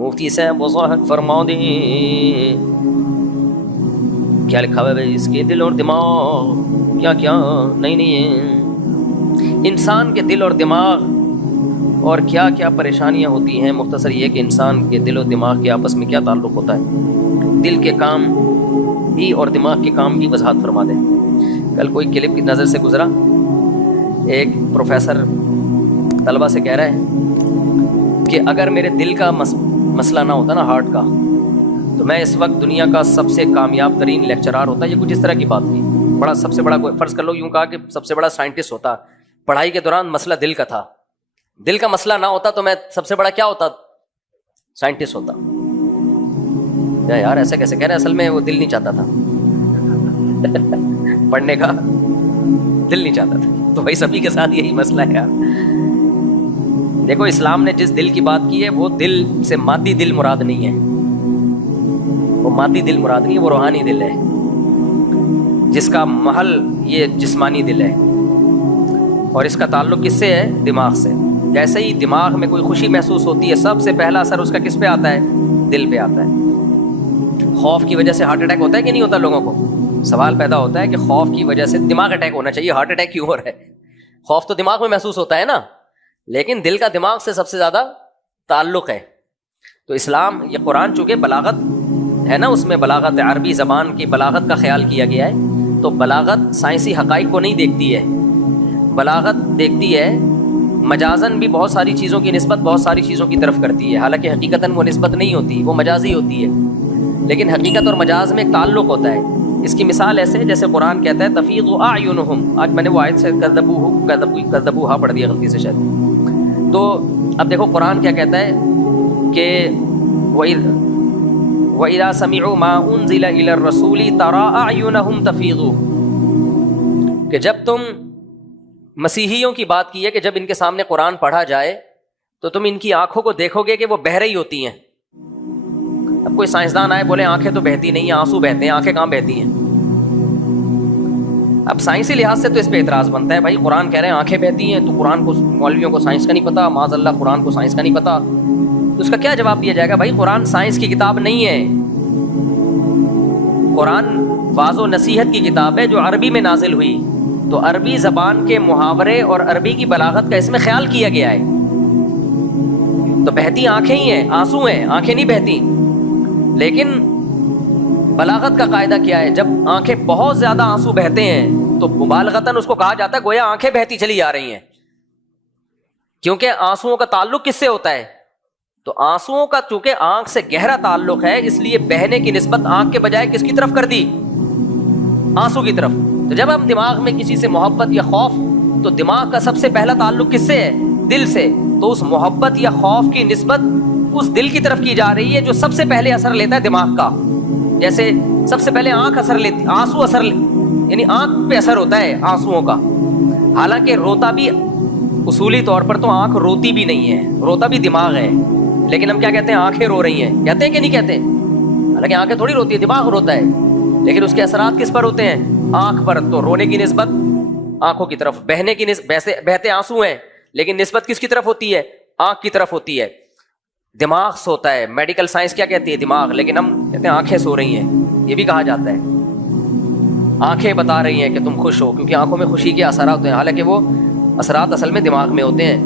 مفتی صاحب وضاحت فرما دیں کیا لکھا ہوا ہے اس کے دل اور دماغ کیا کیا نہیں انسان کے دل اور دماغ اور کیا کیا پریشانیاں ہوتی ہیں. مختصر یہ کہ انسان کے دل و دماغ کے آپس میں کیا تعلق ہوتا ہے, دل کے کام بھی اور دماغ کے کام بھی وضاحت فرما دیں. کل کوئی کلپ کی نظر سے گزرا, ایک پروفیسر طلبہ سے کہہ رہا ہے کہ اگر میرے دل کا مسئلہ نہ ہوتا نا, ہارٹ کا, تو میں اس وقت دنیا کا سب سے کامیاب ترین لیکچرار ہوتا. یہ کچھ اس طرح کی بات تھی. بڑا سب سے بڑا فرض کر لو یوں کہا کہ سب سے بڑا سائنٹسٹ ہوتا. پڑھائی کے دوران مسئلہ دل کا تھا, دل کا مسئلہ نہ ہوتا تو میں سب سے بڑا کیا ہوتا, سائنٹسٹ ہوتا. یار ایسا کیسے کہہ رہے ہیں, اصل میں وہ دل نہیں چاہتا تھا پڑھنے کا, دل نہیں چاہتا تھا. تو بھائی سبھی کے ساتھ یہی مسئلہ ہے یار. دیکھو اسلام نے جس دل کی بات کی ہے وہ دل سے مادی دل مراد نہیں ہے, وہ مادی دل مراد نہیں ہے, وہ روحانی دل ہے جس کا محل یہ جسمانی دل ہے. اور اس کا تعلق کس سے ہے, دماغ سے. جیسے ہی دماغ میں کوئی خوشی محسوس ہوتی ہے سب سے پہلا اثر اس کا کس پہ آتا ہے, دل پہ آتا ہے. خوف کی وجہ سے ہارٹ اٹیک ہوتا ہے کہ نہیں ہوتا لوگوں کو؟ سوال پیدا ہوتا ہے کہ خوف کی وجہ سے دماغ اٹیک ہونا چاہیے, ہارٹ اٹیک کیوں ہو رہا ہے؟ خوف تو دماغ میں محسوس ہوتا ہے نا, لیکن دل کا دماغ سے سب سے زیادہ تعلق ہے. تو اسلام یہ قرآن چونکہ بلاغت ہے نا, اس میں بلاغت عربی زبان کی بلاغت کا خیال کیا گیا ہے. تو بلاغت سائنسی حقائق کو نہیں دیکھتی ہے, بلاغت دیکھتی ہے مجازن بھی بہت ساری چیزوں کی نسبت بہت ساری چیزوں کی طرف کرتی ہے. حالانکہ حقیقتاً وہ نسبت نہیں ہوتی, وہ مجازی ہوتی ہے. لیکن حقیقت اور مجاز میں ایک تعلق ہوتا ہے. اس کی مثال ایسے جیسے قرآن کہتا ہے تفیض اعینہم. آج میں نے وہ آیت سے کذبوہا پڑھ دیا غلطی سے شاید. تو اب دیکھو قرآن کیا کہتا ہے کہ وَإِذَا سَمِعُوا مَا أُنزِلَ إِلَى الرَّسُولِ تَرَىٰ أَعْيُنَهُمْ تَفِيضُ. کہ جب تم مسیحیوں کی بات کی ہے کہ جب ان کے سامنے قرآن پڑھا جائے تو تم ان کی آنکھوں کو دیکھو گے کہ وہ بہہ رہی ہوتی ہیں. اب کوئی سائنسدان آئے بولے آنکھیں تو بہتی نہیں ہیں, آنسو بہتے ہیں, آنکھیں کہاں بہتی ہیں؟ اب سائنسی لحاظ سے تو اس پہ اعتراض بنتا ہے, بھائی قرآن کہہ رہے ہیں آنکھیں بہتی ہیں, تو قرآن کو مولویوں کو سائنس کا نہیں پتا, معاذ اللہ قرآن کو سائنس کا نہیں پتا. تو اس کا کیا جواب دیا جائے گا؟ بھائی قرآن سائنس کی کتاب نہیں ہے, قرآن واعظ و نصیحت کی کتاب ہے جو عربی میں نازل ہوئی. تو عربی زبان کے محاورے اور عربی کی بلاغت کا اس میں خیال کیا گیا ہے. تو بہتی آنکھیں ہی ہیں, آنسو ہیں, آنکھیں نہیں بہتی. لیکن بلاغت کا قاعدہ کیا ہے, جب آنکھیں بہت زیادہ آنسو بہتے ہیں تو مبالغتاً اس کو کہا جاتا ہے گویا آنکھیں بہتی چلی جا رہی ہیں, کیونکہ آنسوؤں کا تعلق کس سے ہوتا ہے؟ تو آنسوؤں کا چونکہ آنکھ سے گہرا تعلق ہے, اس لیے بہنے کی نسبت آنکھ کے بجائے کس کی طرف کر دی, آنسو کی طرف. تو جب ہم دماغ میں کسی سے محبت یا خوف, تو دماغ کا سب سے پہلا تعلق کس سے ہے, دل سے. تو اس محبت یا خوف کی نسبت اس دل کی طرف کی جا رہی ہے جو سب سے پہلے اثر لیتا ہے دماغ کا. جیسے سب سے پہلے آنکھ اثر لیتی, آنسو اثر یعنی آنکھ پہ اثر ہوتا ہے آنسوؤں کا. حالانکہ روتا بھی اصولی طور پر تو آنکھ روتی بھی نہیں ہے, روتا بھی دماغ ہے. لیکن ہم کیا کہتے ہیں, آنکھیں رو رہی ہیں, کہتے ہیں کہ نہیں کہتے؟ حالانکہ آنکھیں تھوڑی روتی ہے, دماغ روتا ہے. لیکن اس کے اثرات کس پر ہوتے ہیں, آنکھ پر. تو رونے کی نسبت آنکھوں کی طرف, بہنے کی نسبت بہتے آنسو ہیں, لیکن نسبت کس کی طرف ہوتی ہے, آنکھ کی طرف ہوتی ہے. دماغ سوتا ہے, میڈیکل سائنس کیا کہتی ہے, دماغ. لیکن ہم کہتے ہیں آنکھیں سو رہی ہیں, یہ بھی کہا جاتا ہے. آنکھیں بتا رہی ہیں کہ تم خوش ہو, کیونکہ آنکھوں میں خوشی کے اثرات ہوتے ہیں. حالانکہ وہ اثرات اصل میں دماغ میں ہوتے ہیں.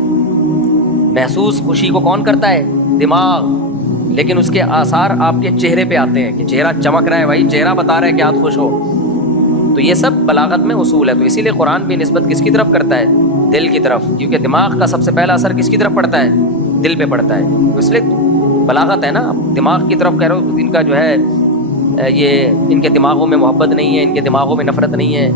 محسوس خوشی کو کون کرتا ہے, دماغ. لیکن اس کے آثار آپ کے چہرے پہ آتے ہیں کہ چہرہ چمک رہا ہے, بھائی چہرہ بتا رہا ہے کہ آپ خوش ہو. تو یہ سب بلاغت میں اصول ہے. تو اسی لیے قرآن بھی نسبت کس کی طرف کرتا ہے, دل کی طرف, کیونکہ دماغ کا سب سے پہلا اثر کس کی طرف پڑتا ہے, دل پہ پڑتا ہے. تو اس لیے بلاغت ہے نا, دماغ کی طرف کہہ رہا ہوں. ان کا جو ہے یہ ان کے دماغوں میں محبت نہیں ہے, ان کے دماغوں میں نفرت نہیں ہے.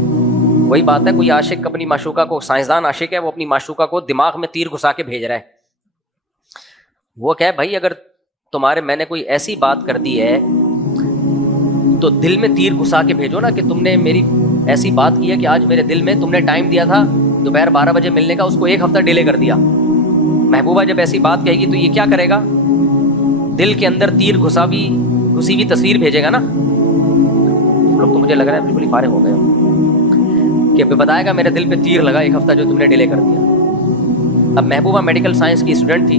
وہی بات ہے, کوئی عاشق اپنی معشوقہ کو, سائنسدان عاشق ہے, وہ اپنی معشوقہ کو دماغ میں تیر گھسا کے بھیج رہا ہے. وہ کہے بھائی اگر تمہارے میں نے کوئی ایسی بات کر دی ہے تو دل میں تیر گھسا کے بھیجو نا, کہ تم نے میری ایسی بات کی ہے کہ آج میرے دل میں تم نے ٹائم دیا تھا دوپہر 12 بجے ملنے کا, اس کو 1 ہفتہ ڈیلے کر دیا. محبوبہ جب ایسی بات کہے گی تو یہ کیا کرے گا, دل کے اندر تیر گھسی ہوئی تصویر بھیجے گا نا. لوگ تو مجھے لگ رہا ہے بالکل ہی فارغ ہو گئے کہ بتائے گا میرے دل پہ تیر لگا 1 ہفتہ جو تم نے ڈیلے کر دیا. اب محبوبہ میڈیکل سائنس کی اسٹوڈنٹ تھی,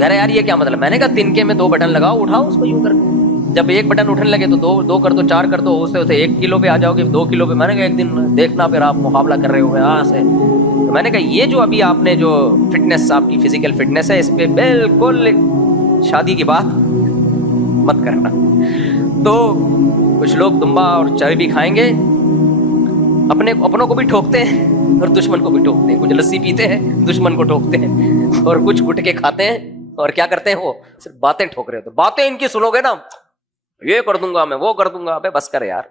کہہ رہے یار یہ کیا مطلب؟ میں نے کہا تنکے میں 2 بٹن لگاؤ, اٹھاؤ اس کو یوں کر کے. جب ایک بٹن اٹھنے لگے تو 2 کر دو, 4 کر دو, اس سے 1 کلو پہ آ جاؤ گے, 2 کلو پہ. میں نے کہا ایک دن دیکھنا پھر آپ مقابلہ کر رہے ہو یہاں سے. تو میں نے کہا یہ جو ابھی آپ نے جو فٹنس, آپ کی فزیکل فٹنس ہے, اس پہ بالکل شادی کی بات مت کرنا. تو کچھ لوگ دمبا اور چربی کھائیں گے, اپنوں کو بھی ٹھوکتے ہیں اور دشمن کو بھی ٹھوکتے ہیں. کچھ لسی پیتے ہیں, دشمن کو ٹھوکتے ہیں, اور کچھ گٹکے کھاتے ہیں اور کیا کرتے ہیں, وہ صرف باتیں ٹھوک رہے ہوتے. باتیں ان کی سنو گے نا, یہ کر دوں گا میں, وہ کر دوں گا. ابے بس کر یار,